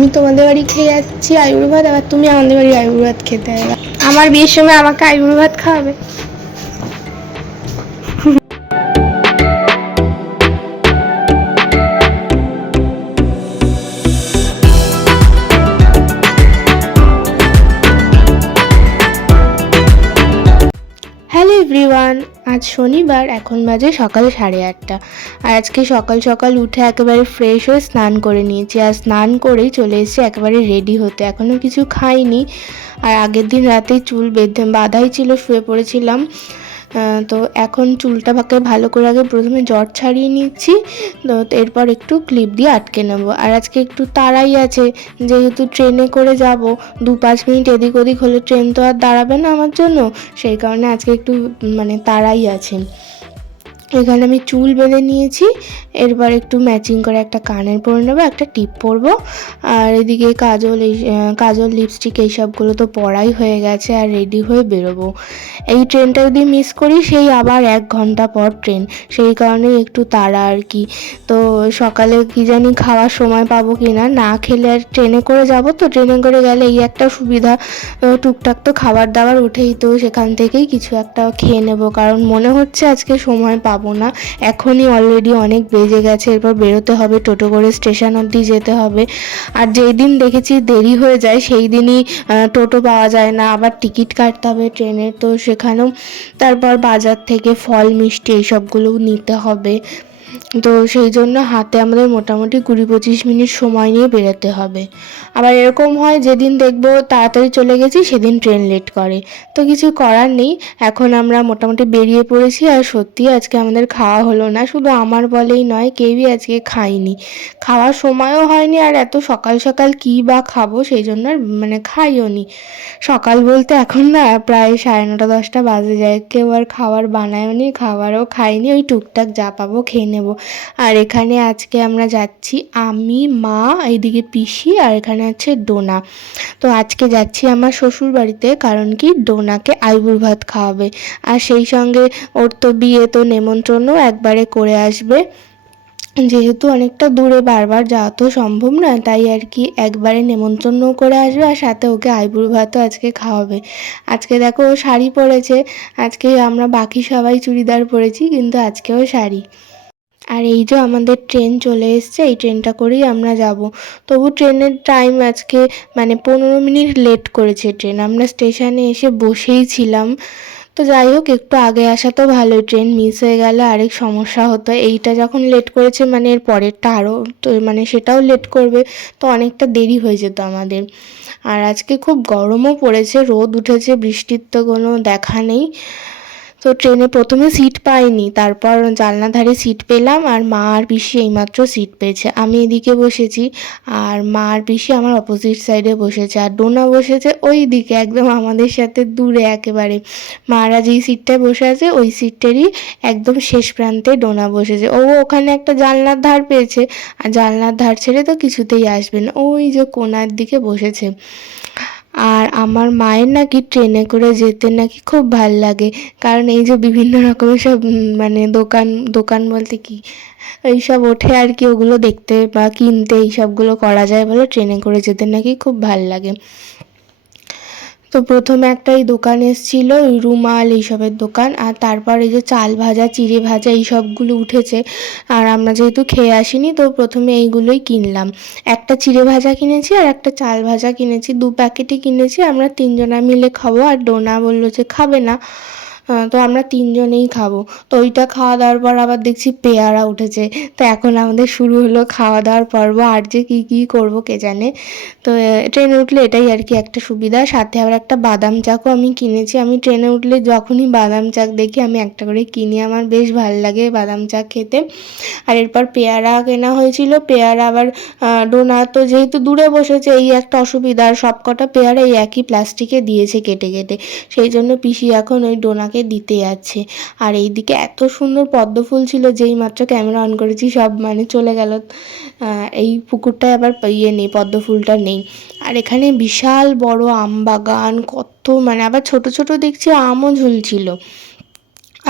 আমি তোমাদের বাড়ি খেয়ে যাচ্ছি আয়ুর্বাদ, আবার তুমি আমাদের বাড়ি আয়ুর্বাদ খেতে আমার বিয়ের সময় আমাকে আয়ুর্বাদ খাওয়াবে। আজ শনিবার, এখন বাজে সকাল সাড়ে আটটা। আর আজকে সকাল সকাল উঠে একেবারে ফ্রেশ হয়ে স্নান করে নিয়েছি। আর স্নান করেই চলে এসেছি একেবারে রেডি হতে। এখনও কিছু খাইনি। আর আগের দিন রাতে চুল বেঁধে বাঁধাই ছিল, শুয়ে পড়েছিলাম। তো এখন চুলটা ভাকে ভালো করে আগে প্রথমে জট ছাড়িয়ে নিচ্ছি, তো এরপর একটু ক্লিপ দিয়ে আটকে নেব। আর আজকে একটু তাড়াই আছে, যেহেতু ট্রেনে করে যাব, দু পাঁচ মিনিট এদিক ওদিক হলে ট্রেন তো আর দাঁড়াবে না আমার জন্য, সেই কারণে আজকে একটু মানে তাড়াই আছে। এখানে আমি চুল বেঁধে নিয়েছি। এরপর একটু ম্যাচিং করে একটা কানের পরে নেব, একটা টিপ পরবো। আর এদিকে কাজল এই কাজল লিপস্টিক এইসবগুলো তো পরাই হয়ে গেছে আর রেডি হয়ে বেরোবো। এই ট্রেনটা যদি মিস করি, সেই আবার এক ঘণ্টা পর ট্রেন সেই কারণে একটু তাড়া আর কি। তো সকালে কি জানি খাওয়ার সময় পাবো কি না না খেলে আর ট্রেনে করে যাব তো ট্রেনে করে গেলে এই একটা সুবিধা টুকটাক তো খাবার দাবার উঠেই তো সেখান থেকেই কিছু একটা খেয়ে নেব, কারণ মনে হচ্ছে আজকে সময় পাবো না। এখনই অলরেডি অনেক বেজে গেছে, এরপর বেরোতে হবে, টোটো করে স্টেশন অবধি যেতে হবে। আর যেই দিন দেখেছি দেরি হয়ে যায়, সেই দিনই টোটো পাওয়া যায় না, আবার টিকিট কাটতে হবে ট্রেনের, তো সেখানেও তারপর বাজার থেকে ফল, মিষ্টি এইসবগুলোও নিতে হবে। তো সেই জন্য হাতে আমাদের মোটামুটি কুড়ি পঁচিশ মিনিট সময় নিয়ে বেরোতে হবে। আবার এরকম হয় যেদিন দেখব তাড়াতাড়ি চলে গেছি, সেদিন ট্রেন লেট করে। তো কিছু করার নেই, এখন আমরা মোটামুটি বেরিয়ে পড়েছি আর সত্যি আজকে আমাদের খাওয়া হলো না, শুধু আমার বলেই নয়, কেউই আজকে খাইনি খাওয়ার সময়ও হয়নি আর এত সকাল সকাল কী বা খাব সেই জন্য মানে খাইও নি। সকাল বলতে এখন না প্রায় সাড়ে নটা দশটা বাজে যায়, কেউ আর খাবার বানায়ও নি, খাবারও খাইনি, ওই টুকটাক যা পাবো খেয়ে নেব। আর এখানে আজকে আমরা যাচ্ছি আমি, মা, এইদিকে পিসি আর এখানে আছে ডোনা। তো আজকে যাচ্ছি আমার শ্বশুর বাড়িতে কারণ কি ডোনাকে আইবুর ভাত খাওয়াবে। আর সেই সঙ্গে ওর তো বিয়ে, তো নেমন্ত্রণও একবারে করে আসবে। যেহেতু অনেকটা দূরে বারবার যাওয়া তো সম্ভব না, তাই আর কি একবারে নেমন্তন্ন করে আসবে আর সাথে ওকে আইবুড়ো ভাতও আজকে খাওয়াবে। আজকে দেখো ও শাড়ি পরেছে, আজকে আমরা বাকি সবাই চুড়িদার পরেছি, কিন্তু আজকেও শাড়ি। আর এই যে আমাদের ট্রেন চলে এসছে, এই ট্রেনটা করেই আমরা যাব। তবু ট্রেনের টাইম আজকে মানে পনেরো মিনিট লেট করেছে ট্রেন। আমরা স্টেশনে এসে বসেই ছিলাম। তো যাই হোক, একটু আগে আসা তো ভালো ট্রেন মিস হয়ে গেলে, আরেক সমস্যা হতো। এইটা যখন লেট করেছে মানে এর পরেরটা আরও তো মানে সেটাও লেট করবে, তো অনেকটা দেরি হয়ে যেত আমাদের। আর আজকে খুব গরমও পড়েছে, রোদ উঠেছে, বৃষ্টির তো কোনো দেখা নেই। তো ট্রেনে প্রথমে সিট পাইনি, তারপর জানলা ধারে সিট পেলাম আর মা আর পিসি এইমাত্র সিট পেয়েছে। আমি এদিকে বসেছি আর মা আর পিসি আমার অপোজিট সাইডে বসেছে আর ডোনা বসেছে ওই দিকে একদম আমাদের সাথে দূরে একেবারে। মারা যেই সিটটায় বসে আছে, ওই সিটটারই একদম শেষ প্রান্তে ডোনা বসেছে। ও ওখানে একটা জানলার ধার পেয়েছে, আর জানলার ধার ছেড়ে তো কিছুতেই আসবে না। ওই যে কোনার দিকে বসেছে। আর আমার মায়ের নাকি ট্রেনে করে যেতে নাকি খুব ভালো লাগে। কারণ এই যে বিভিন্ন রকমের সব মানে দোকান দোকান বলতে কি, এইসব ওঠে আর কি, ওগুলো দেখতে বা কিনতে এইসবগুলো করা যায় বলে ট্রেনে করে যেতে নাকি খুব ভালো লাগে। তো প্রথমে একটা এই দোকান এসেছিল রুমাল এইসবের দোকান, আর তারপর এই যে চাল ভাজা, চিড়ে ভাজা এইসবগুলো উঠেছে, আর আমরা যেহেতু খেয়ে আসিনি, তো প্রথমে এইগুলোই কিনলাম। একটা চিড়ে ভাজা কিনেছি আর একটা চাল ভাজা কিনেছি, দু প্যাকেটই কিনেছি, আমরা তিনজনা মিলে খাব, আর ডোনা বলল যে খাবে না। তো আমরা তিনজনেই খাব। তো ওইটা খাওয়া দাওয়ার পর আবার দেখছি পেয়ারা উঠেছে। তো এখন আমাদের শুরু হলো খাওয়া দাওয়ার পর্ব। আর যে কী কী করব কে জানে? তো ট্রেনে উঠলে এটাই আর কি একটা সুবিধা। সাথে আবার একটা বাদাম চাকও আমি কিনেছি। আমি ট্রেনে উঠলে যখনই বাদাম চাক দেখি, আমি একটা করে কিনি। আমার বেশ ভালো লাগে বাদাম চাক খেতে। আর এরপর পেয়ারা কেনা হয়েছিল। পেয়ারা আবার ডোনা তো যেহেতু দূরে বসেছে, এই একটা অসুবিধা। আর সব কটা পেয়ারা এই একই প্লাস্টিকে দিয়েছে কেটে কেটে। সেই জন্য পিসি এখন ওই ডোনাকে দিতে যাচ্ছে আর এইদিকে এত সুন্দর পদ্ম ফুল ছিল যেই মাত্র ক্যামেরা অন করেছি, সব মানে চলে গেল। এই পুকুরটায় আবার ইয়ে নেই পদ্ম ফুলটা নেই। আর এখানে বিশাল বড় আম বাগান, কত মানে আবার ছোট ছোট দেখছি আমও ঝুলছিল।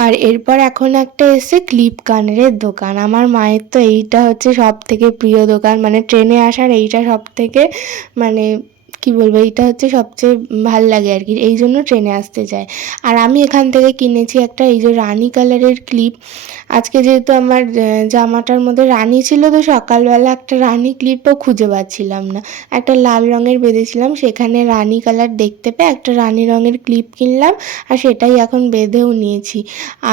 আর এরপর এখন একটা এসে ক্লিপ কানেরের দোকান। আমার মায়ের তো এইটা হচ্ছে সব থেকে প্রিয় দোকান। মানে ট্রেনে আসার এইটা সব থেকে মানে কি বলব, এইটা হচ্ছে সবচেয়ে ভালো লাগে আর কি, এই জন্য ট্রেনে আসতে চায়। আর আমি এখান থেকে কিনেছি একটা, এই যে রানি কালারের ক্লিপ। আজকে যেহেতু আমার জামাটার মধ্যে রানি ছিল তো সকালবেলা একটা রানি ক্লিপও খুঁজে পাচ্ছিলাম না। একটা লাল রঙের বেঁধেছিলাম, সেখানে রানি কালার দেখতে পেয়ে একটা রানি রঙের ক্লিপ কিনলাম আর সেটাই এখন বেঁধেও নিয়েছি।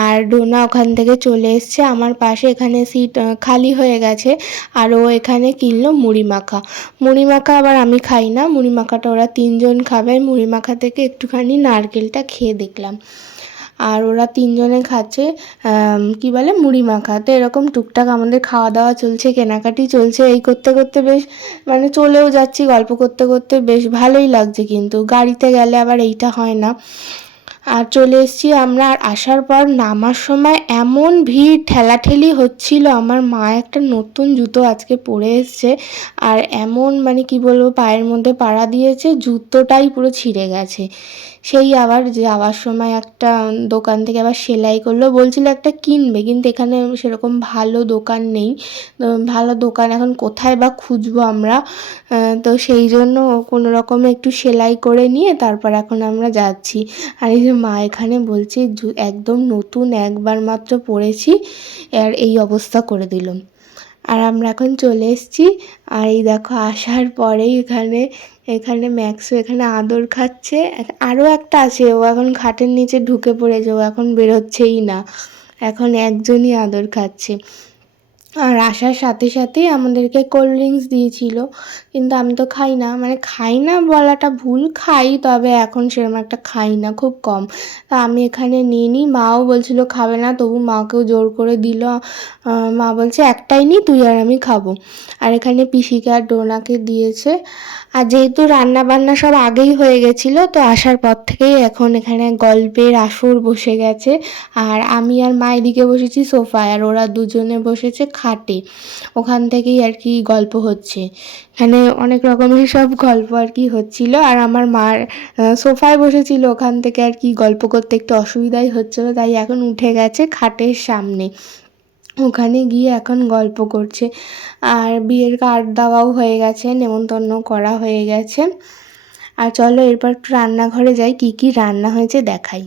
আর ডোনা ওখান থেকে চলে এসছে, আমার পাশে এখানে সিট খালি হয়ে গেছে। আর ও এখানে কিনলো মুড়ি মাখা। মুড়ি মাখা আবার আমি খাই না, মুড়ি মাখাটা, ওরা তিনজন খাবে মুড়ি মাখা থেকে একটুখানি নারকেলটা খেয়ে দেখলাম। আর ওরা তিনজনে খাচ্ছে কি বলে, মুড়ি মাখা। তো এরকম টুকটাক আমাদের খাওয়া দাওয়া চলছে, কেনাকাটি চলছে, এই করতে করতে বেশ মানে চলেও যাচ্ছি, গল্প করতে করতে বেশ ভালোই লাগছে কিন্তু। গাড়িতে গেলে আবার এইটা হয় না। আর চলে এসেছি আমরা, আর আসার পর নামার সময় এমন ভিড়, ঠেলাঠেলি হচ্ছিল। আমার মা একটা নতুন জুতো আজকে পরে এসছে, আর এমন মানে কি বলব, পায়ের মধ্যে পাড়া দিয়েছে, জুতোটাই পুরো ছিঁড়ে গেছে। সেই আবার যাওয়ার সময় একটা দোকান থেকে আবার সেলাই করল। বলছিল একটা কিনবে, কিন্তু এখানে সেরকম ভালো দোকান নেই। ভালো দোকান এখন কোথায় বা খুঁজবো আমরা? তো সেই জন্য কোনো রকমে একটু সেলাই করে নিয়ে তারপর এখন আমরা যাচ্ছি। আর এই যে মা এখানে বলছে একদম নতুন একবার মাত্র পড়েছি। আর এই অবস্থা করে দিল। আর আমরা এখন চলে এসেছি। আর এই দেখো, আসার পরেই এখানে এখানে ম্যাক্সও এখানে আদর খাচ্ছে। আরও একটা আছে, ও এখন খাটের নিচে ঢুকে পড়েছে, ও এখন বেরোচ্ছেই না। এখন একজনই আদর খাচ্ছে। আর আসার সাথে সাথেই আমাদেরকে কোল্ড ড্রিঙ্কস দিয়েছিল, কিন্তু আমি তো খাই না। মানে খাই না বলাটা ভুল, খাই, তবে এখন সেরকম একটা খাই না, খুব কম। তা আমি এখানে নিয়ে নিই, মাও বলছিল খাবে না, তবু মাকেও জোর করে দিল। মা বলছে, একটাই নি, তুই আর আমি খাব। আর এখানে পিসিকে আর ডোনাকে দিয়েছে। আর যেহেতু রান্না বান্না সব আগেই হয়ে গেছিল, তো আসার পর থেকেই এখন এখানে গল্পের আসর বসে গেছে। আর আমি আর মা এদিকে বসেছি সোফায়, আর ওরা দুজনে বসেছে খাটে। ওখান থেকেই আর কি গল্প হচ্ছে। এখানে অনেক রকমের সব গল্প আর কি হচ্ছিল। আর আমার মার সোফায় বসেছিল, ওখান থেকে আর কি গল্প করতে একটু অসুবিধাই হচ্ছিল, তাই এখন উঠে গেছে খাটের সামনে। ওখানে গিয়ে এখন গল্প করছে। আর বিয়ের কার্ড দেওয়াও হয়ে গেছে নেমন্তন্ন করা হয়ে গেছে। আর চলো এরপর একটু রান্নাঘরে যাই কি কি রান্না হয়েছে দেখাই।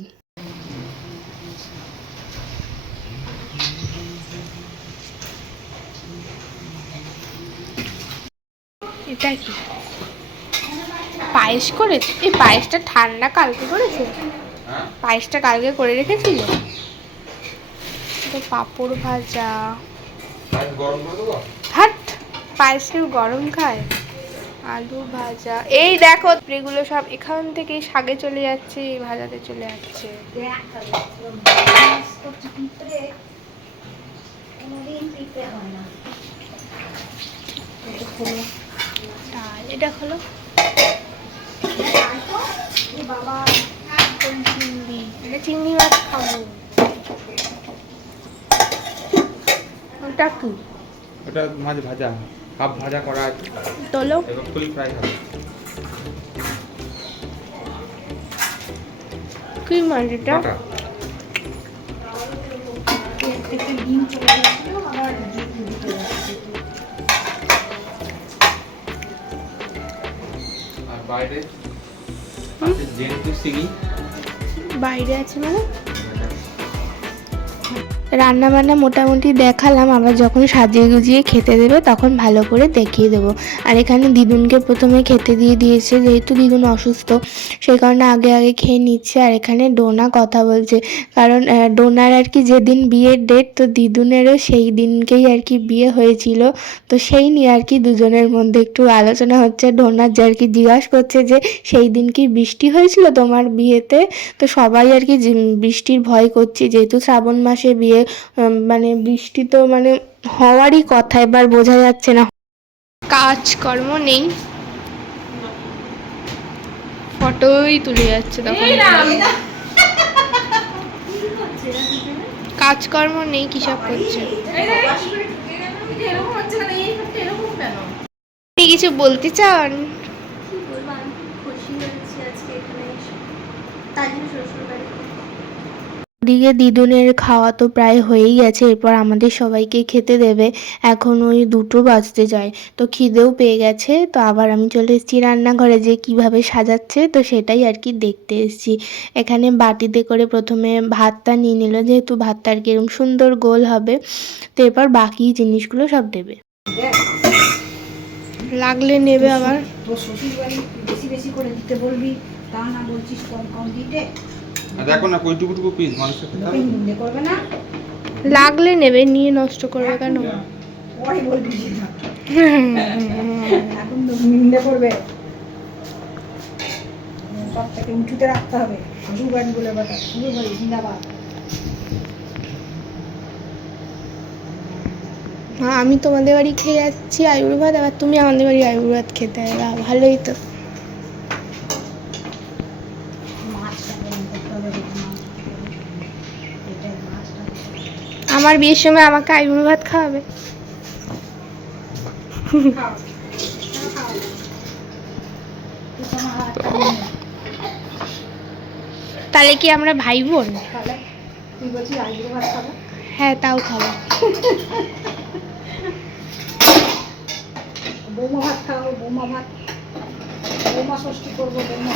এটা কি? পায়েস করেছে? এই পায়েসটা ঠান্ডা কালকে করেছে? পায়েসটা কালকে করে রেখেছিল? তো পাঁপড় ভাজা। হাট পায়েসেও গরম খায়? আলু ভাজা। এই দেখো এগুলো সব এখান থেকে শাকে চলে যাচ্ছে এই ভাজাতে চলে যাচ্ছে। ডাল এটা হলো? চিংড়ি। এটা চিংড়ি মাছ খাব। ওটা কি? ওটা মাছ ভাজা হাফ ভাজা করা আছে। তোলো। এবং ফুল ফ্রাই হবে। কি মাছ এটা? বাটা। আর বাইরে আছে জেন্টু সিগি বাইরে আছে মানে? রান্না বান্না মোটামুটি দেখালাম, আবার যখন সাজিয়ে গুজিয়ে খেতে দেবে তখন ভালো করে দেখিয়ে দেবো। আর এখানে দিদুনকে প্রথমে খেতে দিয়ে দিয়েছে, যেহেতু দিদুন অসুস্থ, সেই কারণে আগে আগে খেয়ে নিচ্ছে। আর এখানে ডোনা কথা বলছে, কারণ ডোনার আর কি যেদিন বিয়ের ডেট, তো দিদুনেরও সেই দিনকেই আর কি বিয়ে হয়েছিল। তো সেই নিয়ে আর কি দুজনের মধ্যে একটু আলোচনা হচ্ছে। ডোনার যে আর কি জিজ্ঞাসা করছে যে, সেই দিন কি বৃষ্টি হয়েছিল তোমার বিয়েতে? তো সবাই আর কি বৃষ্টির ভয় করছে, যেহেতু শ্রাবণ মাসে বিয়ে মানে বৃষ্টি তো মানে হওয়ারই কথা এবার বোঝা যাচ্ছে না। কাজকর্ম নেই। ফটোই তুলে যাচ্ছে তখন। কাজকর্ম নেই কি সব করছে? আপনি কিছু বলতে চান বলব আমি খুব খুশি হয়েছি আজকে এখানে এসে তাজু শ্বশুর বাড়িতে গুড ওদিকে দিদুনের খাওয়া তো প্রায় হয়েই গেছে, এরপর আমাদের সবাইকে খেতে দেবে। এখন ওই দুটো বাজতে যায়। তো খিদেও পেয়ে গেছে, তো আবার আমি চলে এসেছি রান্নাঘরে যে কীভাবে সাজাচ্ছে, তো সেটাই আর কি দেখতে এসেছি। এখানে বাটিতে করে প্রথমে ভাতটা নিয়ে নিল, যেহেতু ভাতটা আর কি সুন্দর গোল হবে। তো এরপর বাকি জিনিসগুলো সব দেবে। লাগলে নেবে আবার। শ্বশুর বেশি বেশি করে দিতে বলবি, তা না বলছিস কম কম দিতে। দেখো না কইটুকুটুকু পিস মানুষের খেতে হবে না। লাগলে নেবে নিয়ে নষ্ট করবে কেন? পরে বলবি। এখন তো নিন্দে করবে। সব থেকে উঁচুতে রাখতে হবে। বলে কথা জিন্দাবাদ। হ্যাঁ আমি তোমাদের বাড়ি খেয়ে যাচ্ছি আয়ুর ভাত আবার তুমি আমাদের বাড়ি আয়ুর ভাত খেতে ভালোই তো মাছটা গরম করতে হবে দেখি মাছ এটাই মাছটা আমার বিয়ের সময় আমাকে আয়ুর ভাত খাওয়াবে। তাহলে কি আমরা ভাই বোন আইবুড়ো হ্যাঁ তাও খাব বৌমা ভাত খাব বৌমা ভাত বৌমা ষষ্ঠী করব বৌমা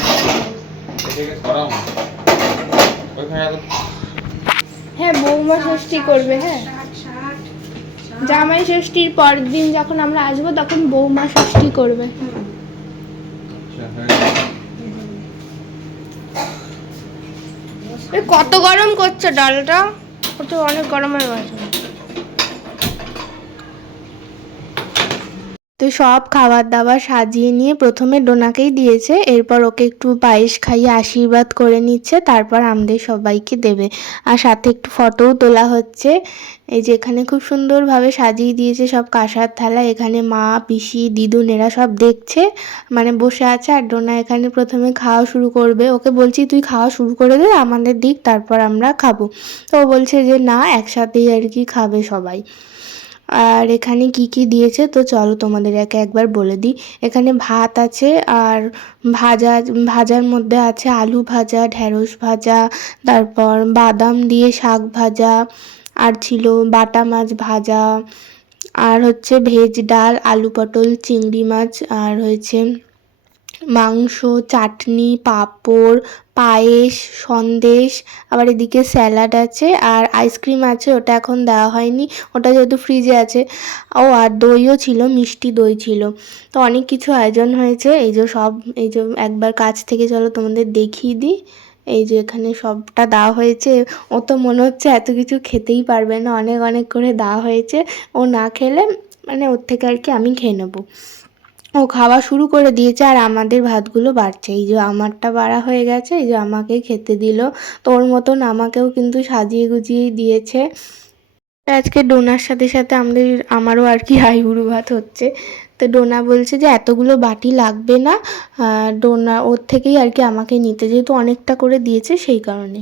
হ্যাঁ বৌমা ষষ্ঠী করবে হ্যাঁ। জামাই ষষ্ঠীর পরের দিন যখন আমরা আসব, তখন বৌমা ষষ্ঠী করবে। কত গরম করছে ডালটা? ওটা অনেক গরম হয়ে গেছে তো সব খাবার দাবার সাজিয়ে নিয়ে প্রথমে ডোনাকেই দিয়েছে, এরপর ওকে একটু পায়েস খাইয়ে আশীর্বাদ করে নিচ্ছে, তারপর আমাদের সবাইকে দেবে। আর সাথে একটু ফটোও তোলা হচ্ছে। এই যে এখানে খুব সুন্দরভাবে সাজিয়ে দিয়েছে সব কাঁসার থালা, এখানে মা, পিসি, দিদুন এরা সব দেখছে। মানে বসে আছে আর ডোনা এখানে প্রথমে খাওয়া শুরু করবে। ওকে বলছি, তুই খাওয়া শুরু করে দে, আমাদের দিক, তারপর আমরা খাব। তো ও বলছে যে, না, একসাথেই আর কি খাবে সবাই। আর এখানে কি কি দিয়েছে? তো চলো তোমাদের একে একবার বলে দিই। এখানে ভাত আছে, আর ভাজা, ভাজার মধ্যে আছে আলু ভাজা ঢ্যাঁড়স ভাজা, তারপর বাদাম দিয়ে শাক ভাজা, আর ছিল বাটা মাছ ভাজা, আর হচ্ছে ভেজ ডাল, আলু পটল, চিংড়ি মাছ, আর হয়েছে মাংস, চাটনি, পাঁপড়, পায়েস, সন্দেশ, আবার এদিকে স্যালাড আছে আর আইসক্রিম আছে, ওটা এখন দেওয়া হয়নি। ওটা যেহেতু ফ্রিজে আছে। ও, আর দইও ছিল, মিষ্টি দই ছিল। তো অনেক কিছু আয়োজন হয়েছে। এই যে সব, এই যে একবার কাছ থেকে চলো তোমাদের দেখিয়ে দিই। এই যে এখানে সবটা দেওয়া হয়েছে। ও তো মনে হচ্ছে এত কিছু খেতেই পারবে না। অনেক অনেক করে দেওয়া হয়েছে। ও না খেলে মানে ওর থেকে আর কি আমি খেয়ে নেব। ও খাওয়া শুরু করে দিয়েছে আর আমাদের ভাতগুলো বাড়ছে। এই যে আমারটা বাড়া হয়ে গেছে, এই যে আমাকে খেতে দিল। তোর মতন আমাকেও কিন্তু সাজিয়ে গুজিয়ে দিয়েছে। আজকে ডোনার সাথে সাথে আমাদের, আমারও আর কি আইবুড়ো ভাত হচ্ছে। তো ডোনা বলছে যে এতগুলো বাটি লাগবে না ডোনা ওর থেকেই আর কি আমাকে নিতে। যেহেতু অনেকটা করে দিয়েছে, সেই কারণে।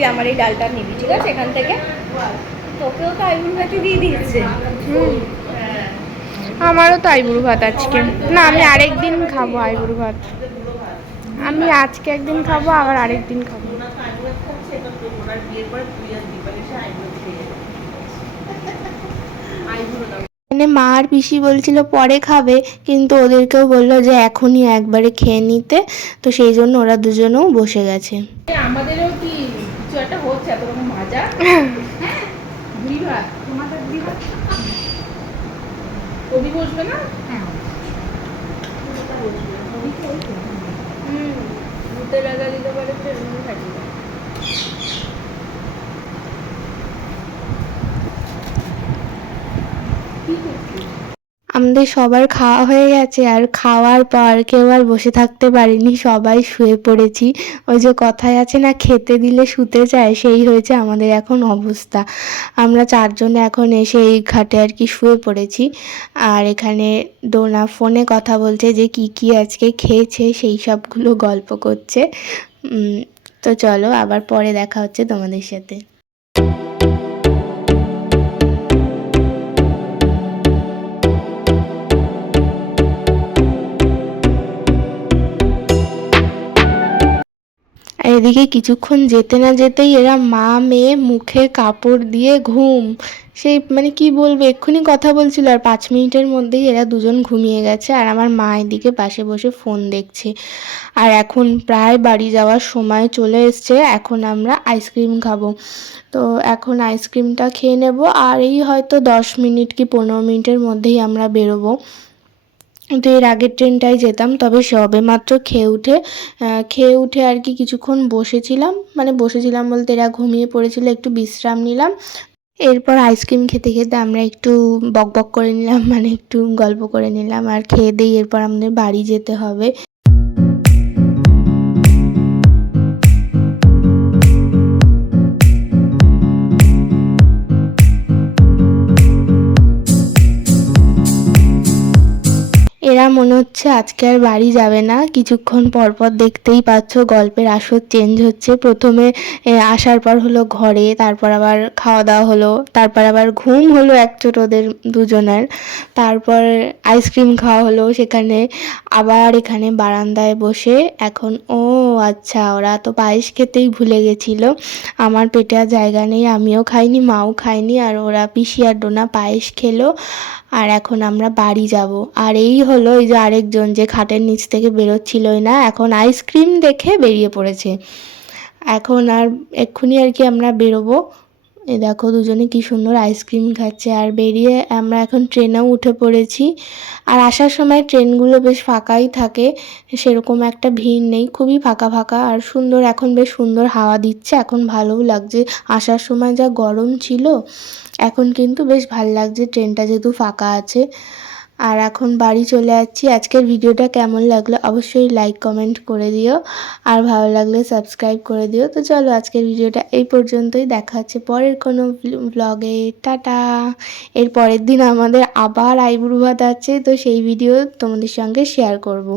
তুই আমার এই ডালটা নিবি ঠিক আছে? এখান থেকে। তোকেও তো আইবুল ভাতি দিয়ে দিয়েছে। আমারও তো আইবুড়ো ভাত আজকে। না আমি আরেক দিন খাব আইবুড়ো ভাত। আমি আজকে একদিন খাব আবার আরেক দিন খাব। মানে মা আর পিসি বলছিল পরে খাবে কিন্তু ওদেরকেও বলল যে এখনই একবারে খেয়ে নিতে। তো সেই জন্য ওরা দুজনেও বসে গেছে। আমাদেরও কি একটা হচ্ছে এত রকম ভাজা হ্যাঁ লাগা দিতে পারে এমনি থাকি আমাদের সবার খাওয়া হয়ে গেছে আর খাওয়ার পর কেউ আর বসে থাকতে পারিনি, সবাই শুয়ে পড়েছি। ওই যে কথায় আছে না, খেতে দিলে শুতে চায়, সেই হয়েছে আমাদের এখন অবস্থা। আমরা চারজনে এখন এসে এই ঘাটে আর কি শুয়ে পড়েছি। আর এখানে ডোনা ফোনে কথা বলছে যে কি কি আজকে খেয়েছে, সেই সবগুলো গল্প করছে। তো চলো আবার পরে দেখা হচ্ছে তোমাদের সাথে। আর এদিকে কিছুক্ষণ যেতে না যেতেই এরা মা, মেয়ে মুখে কাপড় দিয়ে ঘুম। সেই মানে কি বলব, এক্ষুনি কথা বলছিল আর পাঁচ মিনিটের মধ্যেই এরা দুজন ঘুমিয়ে গেছে আর আমার মা এদিকে পাশে বসে ফোন দেখছে। আর এখন প্রায় বাড়ি যাওয়ার সময় চলে এসছে, এখন আমরা আইসক্রিম খাব। তো এখন আইসক্রিমটা খেয়ে নেব আর এই হয়তো দশ মিনিট কি পনেরো মিনিটের মধ্যেই আমরা বেরোবো। তো এর আগের ট্রেনটাই যেতাম, তবে সবে মাত্র খেয়ে উঠে খেয়ে উঠে আর কি কিছুক্ষণ বসেছিলাম। মানে বসেছিলাম বলতে এরা ঘুমিয়ে পড়েছিল, একটু বিশ্রাম নিলাম। এরপর আইসক্রিম খেতে খেতে আমরা একটু বকবক করে নিলাম মানে একটু গল্প করে নিলাম আর খেয়ে দিয়ে এরপর আমাদের বাড়ি যেতে হবে। মনে হচ্ছে আজকে আর বাড়ি যাবে না। কিছুক্ষণ পর পর দেখতেই পাচ্ছ গল্পের আসর চেঞ্জ হচ্ছে। প্রথমে আসার পর হলো ঘরে, তারপর আবার খাওয়া দাওয়া হলো, তারপর আবার ঘুম হলো একচোট ওদের দুজনের। তারপর আইসক্রিম খাওয়া হলো সেখানে, আবার এখানে বারান্দায় বসে এখন, ও আচ্ছা ওরা তো পায়েস খেতেই ভুলে গেছিল। আমার পেটে আর জায়গা নেই, আমিও খাইনি, মাও খায়নি আর ওরা পিসি আর ডোনা পায়েস খেলো। আর এখন আমরা বাড়ি যাব। আর এই হলো এই যে আরেকজন যে খাটের নিচ থেকে বেরোচ্ছিলই না, এখন আইসক্রিম দেখে বেরিয়ে পড়েছে। এখন আর এক্ষুনি আর কি আমরা বেরোবো। এই দেখো দুজনে কি সুন্দর আইসক্রিম খাচ্ছে। আর বেরিয়ে আমরা এখন ট্রেনেও উঠে পড়েছি। আর আসার সময় ট্রেনগুলো বেশ ফাঁকাই থাকে, সেরকম একটা ভিড় নেই, খুবই ফাঁকা ফাঁকা। আর সুন্দর, এখন বেশ সুন্দর হাওয়া দিচ্ছে, এখন ভালোও লাগছে। আসার সময় যা গরম ছিল, এখন কিন্তু বেশ ভালো লাগছে ট্রেনটা যেহেতু ফাঁকা আছে। আর এখন বাড়ি চলে যাচ্ছি আজকের ভিডিওটা কেমন লাগল অবশ্যই লাইক কমেন্ট করে দিও। আর ভালো লাগলে সাবস্ক্রাইব করে দিও। তো চলো আজকের ভিডিওটা এই পর্যন্তই। দেখা হচ্ছে পরের কোনো ব্লগে টাটা। এর পরের দিন আমাদের আবার আইবুড়ু ভাত আছে। তো সেই ভিডিও তোমাদের সঙ্গে শেয়ার করব।